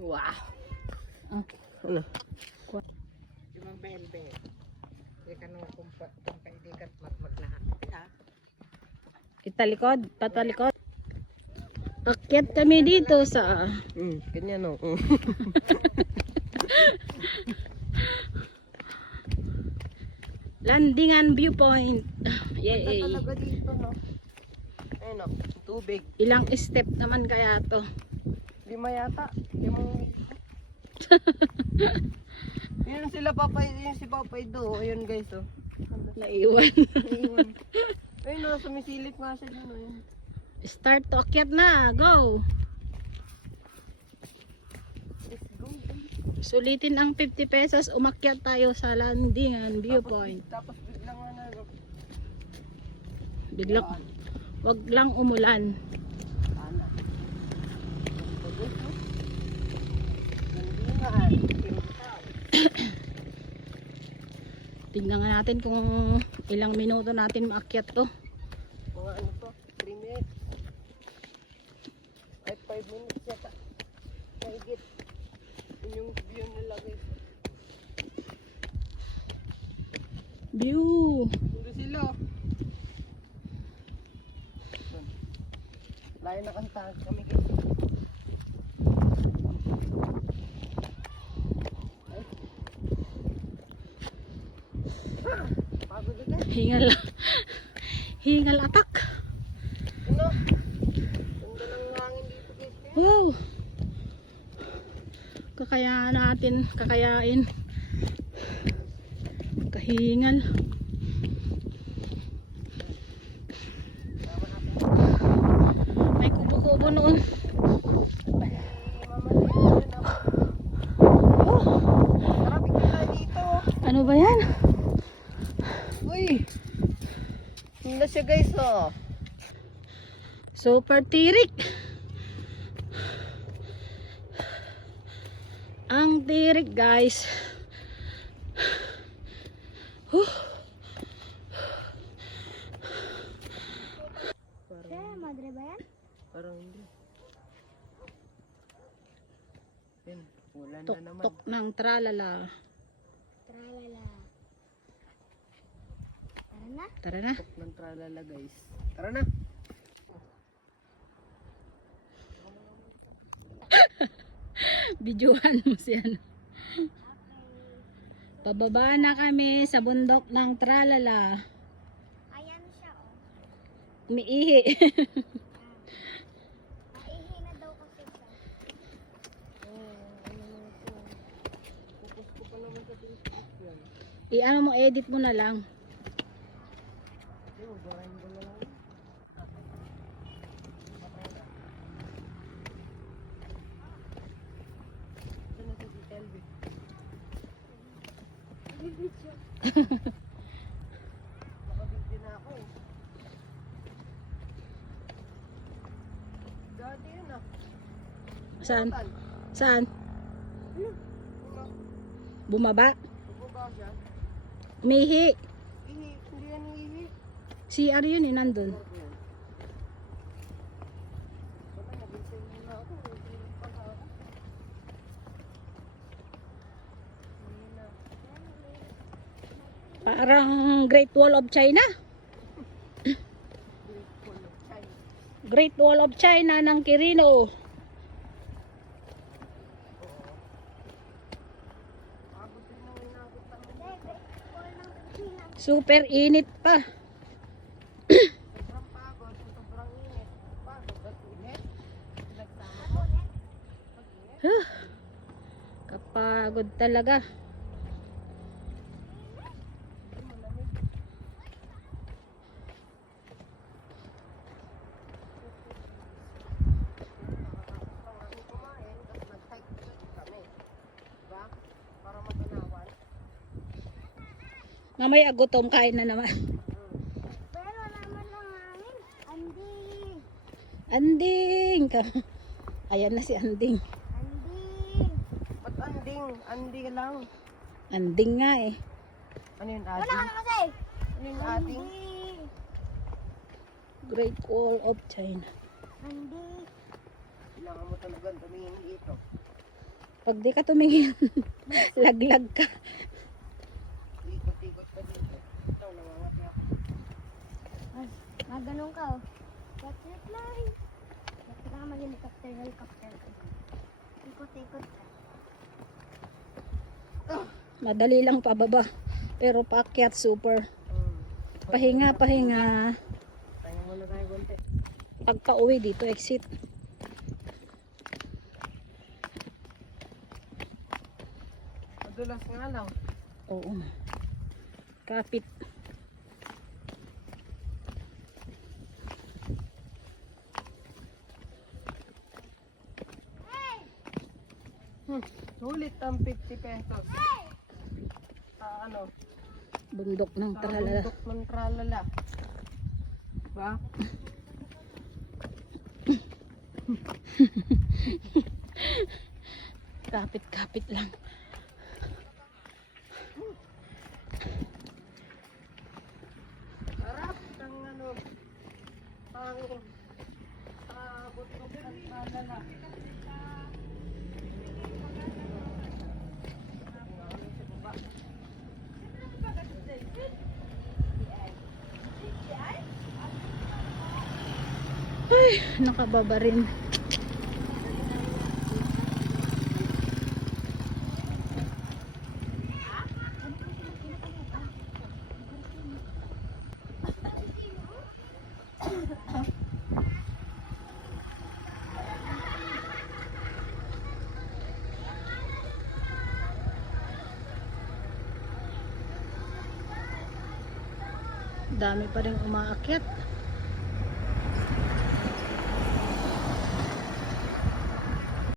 Wow. Ano? Yung bembe. Di ka nung kumpay di ka maglahat. Ha? Italikod, patalikod. Akyat kami dito sa Ganyan no. Landingan Viewpoint. Yay. Talaga dito no. Ayun no, tubig. Ilang step naman kaya to? 5 yata. 5. Yun sila papay, yun si Papay do. Ayun guys oh. Naiwan. Ayun. Ayun no, sumisilip nga siya dun oh. Start to akyat na. Go. Let's go. Sulitin ang 50 pesos. Umakyat tayo sa Landingan Viewpoint. Tapos biglang ano. Biglang, wag lang umulan. Sana. Landingan. Tignan nga natin kung ilang minuto natin maakyat to. Mga ano to? 3 minutes. Ay 5 minutes yata. Mahigit. Yun yung view nila guys. View. Hindi sila oh. Layo na kantahan kami guys. Pagod ulit. Hingal. Hingal atak. Ano? Ganda ng hangin dito guys. Wow. Kakayain. Kahingal. May kubo-kubo noon. Oh, Traffic na dito. ano ba yan? Uy! Hindi siya guys oh. Super tirik. Ang tirik guys. Madre ba yan? Parang hindi. Yan, ulan na naman. Tok-tok ng tralala. Tralala. Tara na. Tara na. Tok ng tralala guys. Tara na. Videohan mo siya. Pababa na kami sa bundok ng tralala. Ayan siya oh. Umiihi. Maihi na daw kasi siya. Focus ko pa naman sa Facebook yan. I-ano mo, edit mo na lang. Hindi, magarahin ko na lang. Ito na si LB. Nakabigti na ako eh. Dati yun ah. Saan? Tan. Saan? Bumaba? Bumaba siya. Umihi. Ihi, hindi yan ihi. CR yun eh, nandun. Baka nabintay muna ako. Pagka ako. Hindi na. Parang Great Wall of China. Great Wall of China ng Quirino. Super init pa. Sobrang pagod, sobrang init. Pagod at init. Nagsama. Kapagod talaga. Mamaya gutom, kain na naman. Pero wala man lang hangin. Anding. Anding. Ayan na si Anding. Anding. Ba't anding? Anding lang. Anding nga eh. Ano yun Wala ating? ka na kasi. Ano yun ating? Anding. Great Wall of China. Anding. Kailangan mo talagang tumingin dito. Pag di ka tumingin, laglag ka. Ikot-ikot pa dito. Ito, namamati ako. Ay, ganun ka oh. Butterfly. Basta ka mag-helicopter, helicopter. Ikot-ikot ka. Madali lang pababa. Pero paakyat super. Pahinga, pahinga. Tayo muna tayo konti. Pag pauwi dito, exit. Madulas nga lang. Oo. Kapit. Sulit ang 50 pesos. Ano? Bundok ng Sa tralala. bundok ng tralala. Diba? Kapit-kapit lang. Harap ng ano, ang bundok ng tralala. Ay, nakababa rin. Dami pa rin umaakyat.